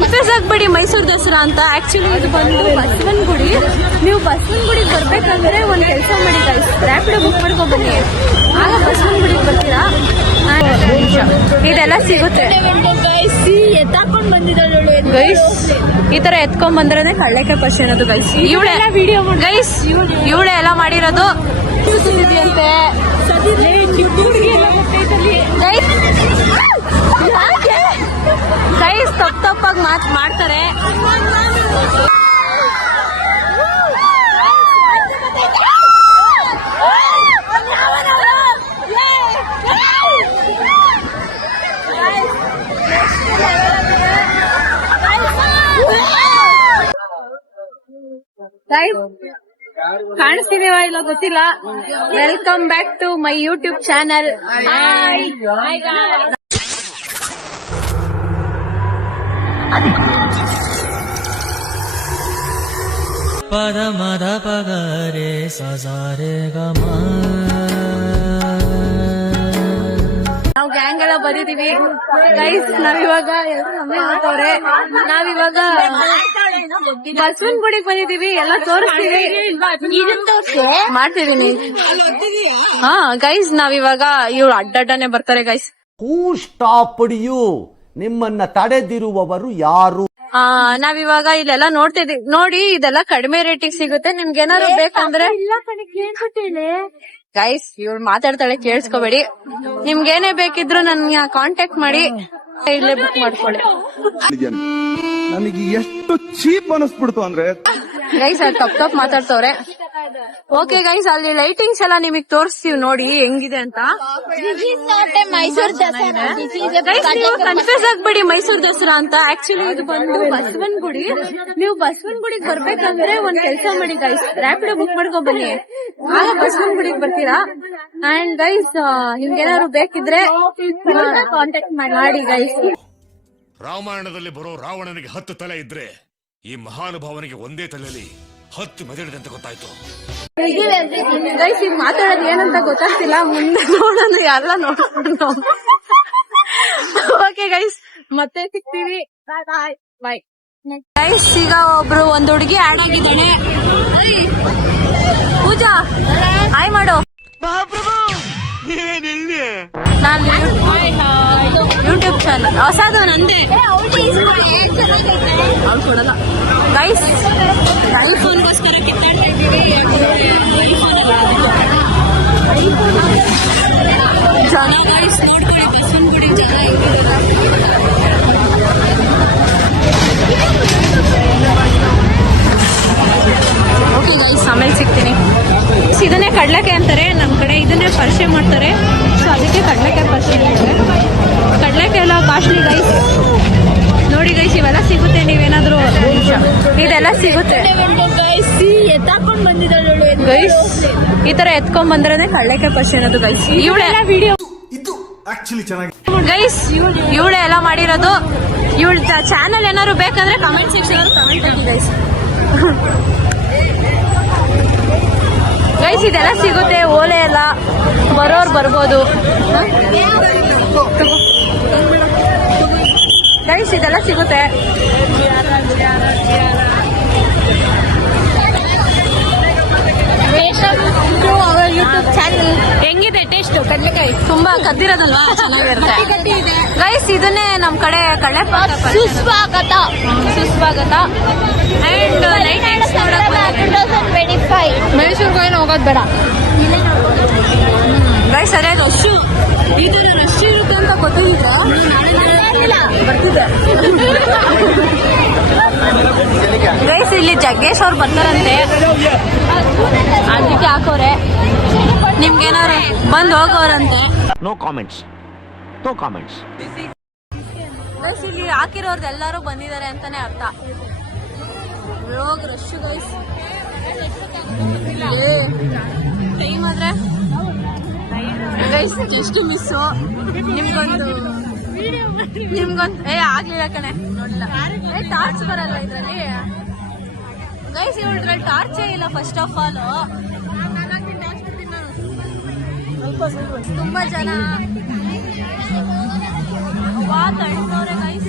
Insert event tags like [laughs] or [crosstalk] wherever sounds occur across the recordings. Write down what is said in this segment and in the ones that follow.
Confuse ಆಗ್ಬೇಡಿ ಮೈಸೂರು ದಸರಾ ಅಂತ. Actually ಇದು ಬಂದು ಬಸವನ್ ಗುಡಿ ನೀವು ಬಸವನ್ ಗುಡಿಗೆ ಬರ್ಬೇಕಂದ್ರೆ ಒಂದ್ ಕೆಲಸ ಮಾಡಿ ಗೈಸ್ ರ್ಯಾಪಿಡ್ ಬುಕ್ ಮಾಡ್ಕೊಬನ್ನಿ. ಬನ್ನಿ ಆಗ ಬಸವನ್ ಗುಡಿಗೆ ಬರ್ತೀರಾ. ಇದೆಲ್ಲ ಸಿಗುತ್ತೆ. ಎತ್ತಾಕೊಂಡ್ ಬಂದಿದ್ದಾಳು ಗೈಸ್ ಈ ತರ ಎತ್ಕೊಂಡ್ ಬಂದ್ರೆ ಕಳ್ಳಕ್ಕೆ ಪಸ್ ಅನ್ನೋದು ಗೈಸ್ ಇವಳೆ ವಿಡಿಯೋ ಗೈಸ್ ಇವಳೆ ಎಲ್ಲ ಮಾಡಿರೋದು ಗೈಸ್ ಗೈಸ್ ತಪ್ಪ ತಪ್ಪಾಗಿ ಮಾತ್ ಮಾಡ್ತಾರೆ. ಗೈಸ್ ಕಾಣಿಸ್ತಿದೀವ ಇಲ್ಲ ಗೊತ್ತಿಲ್ಲ. Welcome back to my YouTube channel hi ಪದ ಮದ ಪಗರೆ ಸಸಾರೆ ಗಮ. ನಾವು ಗ್ಯಾಂಗ್ ಎಲ್ಲ ಬರೀತೀವಿ. ಗೈಸ್ ನಾವಿವಾಗ ಎಲ್ರು ನಮ್ಗೆ ನೋಡ್ತವ್ರೆ ನಾವಿವಾಗ ಬಸವನ್ ಗುಡಿಗೆ ಬಂದಿದೀವಿ ಎಲ್ಲ ತೋರಿಸ್ತೀವಿ. ಮಾಡ್ತಿದೀನಿ. ಹಾ ಗೈಸ್ ನಾವಿವಾಗ ಇವ್ರು ಅಡ್ಡಡ್ಡನೆ ಬರ್ತಾರೆ ಗೈಸ್ ಹೂ ಸ್ಟಾಪ್ಡ್ ಯು ನಿಮ್ಮನ್ನ ತಡೆದಿರುವವರು ಯಾರು? ಆ ನಾವಿವಾಗ ಇಲ್ಲೆಲ್ಲ ನೋಡ್ತಿದೀವಿ. ನೋಡಿ ಇದೆಲ್ಲ ಕಡಿಮೆ ರೇಟಿಗೆ ಸಿಗುತ್ತೆ. ನಿಮ್ಗೆ ಏನಾದ್ರು ಬೇಕಂದ್ರೆ ಗೈಸ್ ಇವ್ರು ಮಾತಾಡ್ತಾಳೆ ಕೇಳಿಸ್ಕೋಬೇಡಿ. ನಿಮ್ಗೆ ಏನೇ ಬೇಕಿದ್ರು ನನ್ಗೆ ಕಾಂಟ್ಯಾಕ್ಟ್ ಮಾಡಿ. ಇಲ್ಲೇ ಬುಕ್ ಮಾಡ್ಕೊಳ್ಳಿ. ನನಗೆ ಎಷ್ಟು ಚೀಪ್ ಅನಿಸ್ಬಿಡ್ತು ಅಂದ್ರೆ ಗೈಸ್ ಅಲ್ಲಿ ಟಪ್ ತಪ್ಪ ಮಾತಾಡ್ತವ್ರೆ. ಓಕೆ ಗೈಸ್ ಅಲ್ಲಿ ಲೈಟಿಂಗ್ಸ್ ಎಲ್ಲ ನಿಮಗೆ ತೋರಿಸ್ತೀವಿ ನೋಡಿ ಹೆಂಗಿದೆ ಅಂತ. ಮೈಸೂರು ಗೈಸ್ ನೀವು ಕನ್ಫ್ಯೂಸ್ ಆಗ್ಬೇಡಿ ಮೈಸೂರು ದಸರಾ ಅಂತ. ಆಕ್ಚುಲಿ ಇದು ಬಂದು ಬಸವನ್ ಗುಡಿ ನೀವು ಬಸವನ್ ಗುಡಿಗೆ ಬರ್ಬೇಕಂದ್ರೆ ಒಂದ್ ಕೆಲಸ ಮಾಡಿ ಗೈಸ್ ರ್ಯಾಪಿಡೋ ಬುಕ್ ಮಾಡ್ಕೊ ಬನ್ನಿ. ಆಗ ಬಸವನ್ ಗುಡಿಗೆ ಬರ್ತೀರಾ ಅಂಡ್ ಗೈಸ್ ನಿಮ್ಗೇನಾದ್ರು ಬೇಕಿದ್ರೆ ಕಾಂಟ್ಯಾಕ್ಟ್ ಮಾಡಿ ಗೈಸ್ ರಾಮಾಯಣದಲ್ಲಿ ಬರೋ ರಾವಣನಿಗೆ ಹತ್ತು ತಲೆ ಇದ್ರೆ ಈ ಮಹಾನುಭಾವನಿಗೆ ಒಂದೇ ತಲೆಯಲ್ಲಿ ಹತ್ತು ಮೆದಳಿದೆ ಅಂತ ಗೊತ್ತಾಯ್ತು. ಗೈಸ್ ಈಗ ಮಾತಾಡೋದು ಏನಂತ ಗೊತ್ತಾಗ್ತಿಲ್ಲ. ಮುಂದೆ ನೋಡೋಣ ಎಲ್ಲ ನೋಡ್ಕೊಂಡು ಓಕೆ ಗೈಸ್ ಮತ್ತೆ ಸಿಗ್ತೀವಿ. ಬಾಯ್ ಬಾಯ್ ಗೈಸ್ ಈಗ ಒಬ್ರು ಒಂದ್ ಹುಡುಗಿ ಆಡ್ ಆಗಿದ್ದಾಳೆ ಪೂಜಾ ಪೂಜಾ ಹಾಯ್ ಮಾಡು. ನಾನು ಯೂಟ್ಯೂಬ್ ಚಾನಲ್ ಹೊಸದು ನಂದೇ ಫೋನ್ಗೋಸ್ಕರ ಗೈಸ್ ನೋಡ್ಕೊಳ್ಳಿ ಓಕೆ ಗೈಸ್ ಆಮೇಲೆ ಸಿಗ್ತೀನಿ. ಇದನ್ನೇ ಕಡ್ಲಕ್ಕೆ ಅಂತಾರೆ ನಮ್ಮ ಪರಿಚಯ ಮಾಡ್ತಾರೆ. ಸೊ ಅದಕ್ಕೆ ಕಡಲೆಕಾಯಿ ಪರಿಚಯ ಮಾಡ್ತಾರೆ. ಕಡಲೆಕಾಯಿ ಎಲ್ಲ ಕಾಸ್ಟ್ಲಿ ಗೈಸ್ ನೋಡಿ ಗೈಸ್ ಇವೆಲ್ಲ ಸಿಗುತ್ತೆ ನೀವೇನಾದರೂ ಇದೆಲ್ಲ ಸಿಗುತ್ತೆ. ಗೈಸ್ ಈ ತರ ಎತ್ಕೊಂಡ್ ಬಂದ್ರೆ ಕಡಲೆಕಾಯಿ ಪರಿಚಯ ಅನ್ನೋದು ಗೈಸ್ ಇವಳೆಲ್ಲ ವಿಡಿಯೋ ಇದು ಆಕ್ಚುಲಿ ಚೆನ್ನಾಗಿ ಗೈಸ್ ಇವಳೆ ಎಲ್ಲ ಮಾಡಿರೋದು. ಇವಳ ಚಾನಲ್ ಏನಾದ್ರು ಬೇಕಂದ್ರೆ ಕಮೆಂಟ್ ಸೆಕ್ಷನ್ ಅಲ್ಲಿ ಕಮೆಂಟ್ ಹಾಕಿ ಗೈಸ್ ಗೈಸ್ ಇದೆಲ್ಲ ಸಿಗುತ್ತೆ. ಓಲೆ ಎಲ್ಲ. ಬರೋರು ಬರ್ಬೋದು. ಗೈಸ್ ಇದೆಲ್ಲ ಸಿಗುತ್ತೆ. ಯೂಟ್ಯೂಬ್ ಚಾನಲ್ ಹೆಂಗಿದೆ ಟೇಸ್ಟ್ ಕಡಲೆಕಾಯಿ. ತುಂಬಾ ಕದ್ದಿರೋದಲ್ವಾ? ಚೆನ್ನಾಗಿರುತ್ತೆ. ಗೈಸ್ ಇದನ್ನೇ ನಮ್ ಕಡೆ ಕಡಲೆ ಸುಸ್ವಾಗತ. ಸುಸ್ವಾಗತ. ಅಂಡ್ ಲೈಟಿಂಗ್ಸ್ ಬೇಡ. ಗೈಸ್ ಅದೇ ರಶ್ಶು ಈ ಥರ ರಶ್ ಇರುತ್ತೆ ಅಂತ ಗೊತ್ತಿದ್ರೆ ಬರ್ತಿದ್ದೆ. ಗೈಸ್ ಇಲ್ಲಿ ಜಗ್ಗೇಶ್ ಅವ್ರು ಬರ್ತಾರಂತೆ. ಅದಕ್ಕೆ ಹಾಕೋರೆ. ನಿಮ್ಗೇನಾರು ಬಂದು ಹೋಗೋರಂತೆ. No comments no comments guys ಇಲ್ಲಿ ಹಾಕಿರೋರ್ದು ಎಲ್ಲರೂ ಬಂದಿದ್ದಾರೆ ಅಂತಾನೆ ಅರ್ಥ. ರೋಗ ರಶ್ ಗೈಸ್ ಟೈಮ್ ಆದ್ರೆ ಜಸ್ಟ್ ಮಿಸ್ಸು ನಿಮ್ಗೊಂದು ನಿಮ್ಗೊಂದು ಏ, ಆಗ್ಲಿಲ್ಲ ಕಣೆ. ನೋಡಿಲ್ಲ ಏ ಟಾರ್ಚ್ ಬರಲ್ಲ ಇದರಲ್ಲಿ. ಗೈಸ್ ಇವ್ರಲ್ಲಿ ಟಾರ್ಚೇ ಇಲ್ಲ ಫಸ್ಟ್ ಆಫ್ ಆಲ್ ತುಂಬಾ ಜನ ವಾ ಗೈಸ್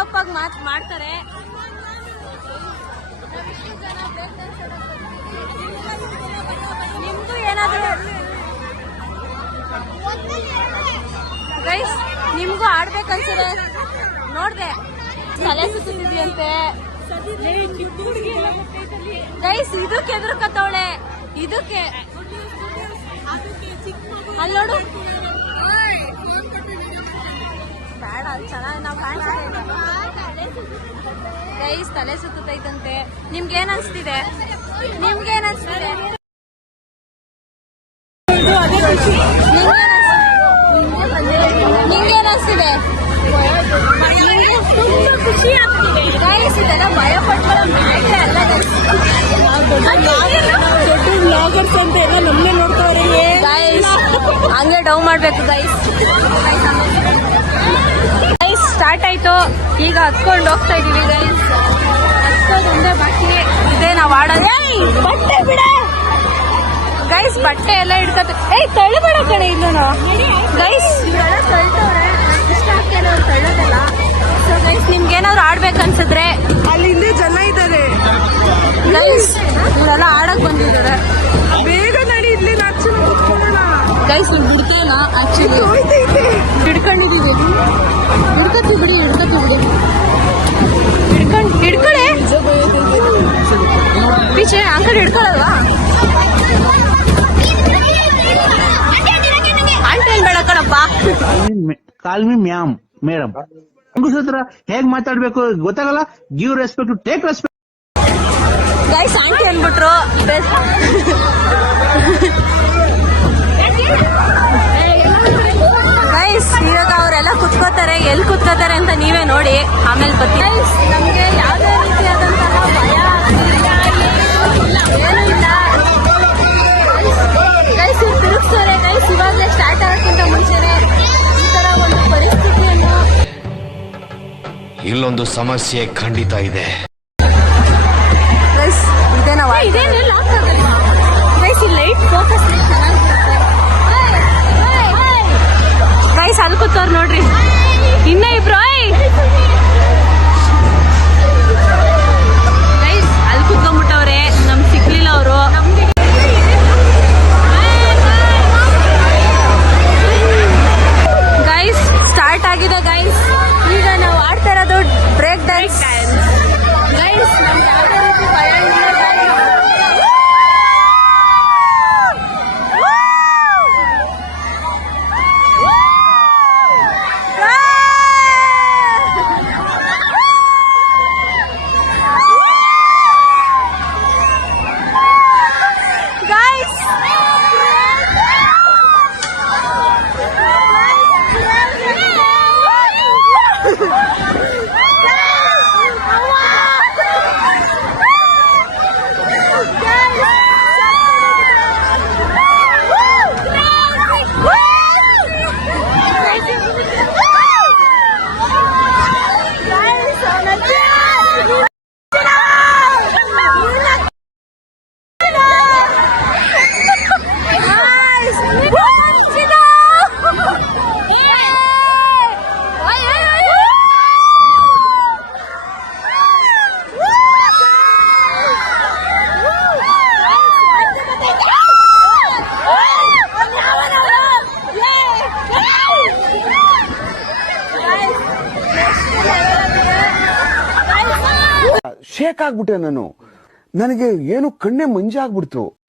ತಪ್ಪಾಗಿ ಮಾತ್, ಮಾಡ್ತಾರೆ. ನಿಮ್ದು ಏನಾದ್ರು ಗೈಸ್, ನಿಮ್ಗೂ ಆಡ್ಬೇಕನ್ಸಿದೆ ನೋಡ್ದೆ. ತಲೆ ಸುತ್ತಿದ್ಯಂತೆ. ಗೈಸ್, ಇದಕ್ಕೆ ಎದುರ್ಕತ್ತವಳೆ. ಇದಕ್ಕೆ ಅಲ್ಲಿ ಬೇಡ ಚೆನ್ನಾಗಿ ನಾವು ಗೈಸ್, ತಲೆ ಸುತ್ತೈತಂತೆ ನಿಮ್ಗೆ ಏನ್ ಅನ್ಸ್ತಿದೆ? ನಿಮ್ಗೆ ಅನ್ಸ್ತಿದೆ? ಅನ್ಸ್ತಿದೆ? ಭಯ ಅಲ್ಲ ಹಂಗೆ ಡೌ ಮಾಡ್ಬೇಕು ಗೈಸ್. ಸ್ಟಾರ್ಟ್ ಆಯ್ತು. ಈಗ ಹತ್ಕೊಂಡು ಹೋಗ್ತಾ ಇದೀವಿ ಗೈಸ್ ಹತ್ಕೋದು ಒಂದೇ ಬಾಕಿ ಇದೇ ನಾವು ಆಡೋದು. ಬಟ್ಟೆ ಬಿಡ. ಗೈಸ್ ಬಟ್ಟೆ ಎಲ್ಲ ಹಿಡ್ಕತ ಏಯ್ ತಳ್ಳಿಬೇಡ ಕಣೆ ಇಲ್ಲೂ ಗೈಸ್ ಇವೆಲ್ಲ ತಳ್ತವ್ರೆ ಇಷ್ಟ ಆಗ್ತೇನೆ ಅವ್ರು ತಳ್ಳೋದಲ್ಲ ಸೊ ಗೈಸ್ ನಿಮ್ಗೇನಾದ್ರು ಆಡ್ಬೇಕನ್ಸಿದ್ರೆ ಅಲ್ಲಿ ಹಿಂದೆ ಜನ ಇದ್ದಾರೆ. ಗೈಸ್ ಇವರೆಲ್ಲ ಆಡಕ್ ಬಂದಿದ್ದಾರೆ. ಬೇಗ ನಡಿ ಇಲ್ಲಿ ನಾಚು ಕುತ್ಕೊಳ್ಳೋಣ. ಗೈಸ್ ಬಿಡ್ತೇನಾ ಬಿಡ್ತೇನ ಆಕ್ಚುಲಿ ಹಿಡ್ಕೊಂಡಿದೀವಿ ಹಿಡ್ಕೊಂಡ್ ಹಿಡ್ಕೊಳೆ. ಪೀಚೆ ಅಂಕಲ್ ಹಿಡ್ಕೊಳಲ್ವಾ? ಆಂಟಿ ಬೇಡ ಕಣಪ್ಪ. Call me ma'am madam. ಹತ್ರ ಹೇಗ್ ಮಾತಾಡ್ಬೇಕು ಗೊತ್ತಾಗಲ್ಲ? Give respect take respect. Guys aunty ಅಂದ್ಬಿಟ್ರು ನೀವೇ ನೋಡಿ ಆಮೇಲೆ ಬತ್ತಿ ನಮ್ಗೆ ಯಾವುದೇ ರೀತಿಯಾದಂತಹ ಭಯ ಏನೂ ಇಲ್ಲ. ಗೈಸ್ ಇವ್ರು ತಿರುಗಿಸ್ತಾರೆ ಗೈಸ್ ಇವಾಗಲೇ ಸ್ಟಾರ್ಟ್ ಆಗೋಕ್ಕಿಂತ ಮುಂಚೆನೆ ಈ ತರ ಒಂದು ಪರಿಸ್ಥಿತಿಯನ್ನು ಇಲ್ಲೊಂದು ಸಮಸ್ಯೆ ಖಂಡಿತ ಇದೆ. ಗೈಸ್ ಇದೇ ನಾವು ಇದೇನು ಲಾಕ್ ಆಗಲ್ಲ ಗೈಸ್ ಈ ಲೈಟ್ ಫೋಕಸ್ ಚೆನ್ನಾಗಿರುತ್ತೆ. ಗೈಸ್ ಅಲ್ಲಿ ಕೂತವ್ರು ನೋಡ್ರಿ. ಇನ್ನ ಇಬ್ರು ಗೈಸ್ [laughs] ಆಗ್ಬಿಟ್ಟೆ ನಾನು. ನನಗೆ ಏನು ಕಣ್ಣೆ ಮಂಜಾಗ್ಬಿಡ್ತು.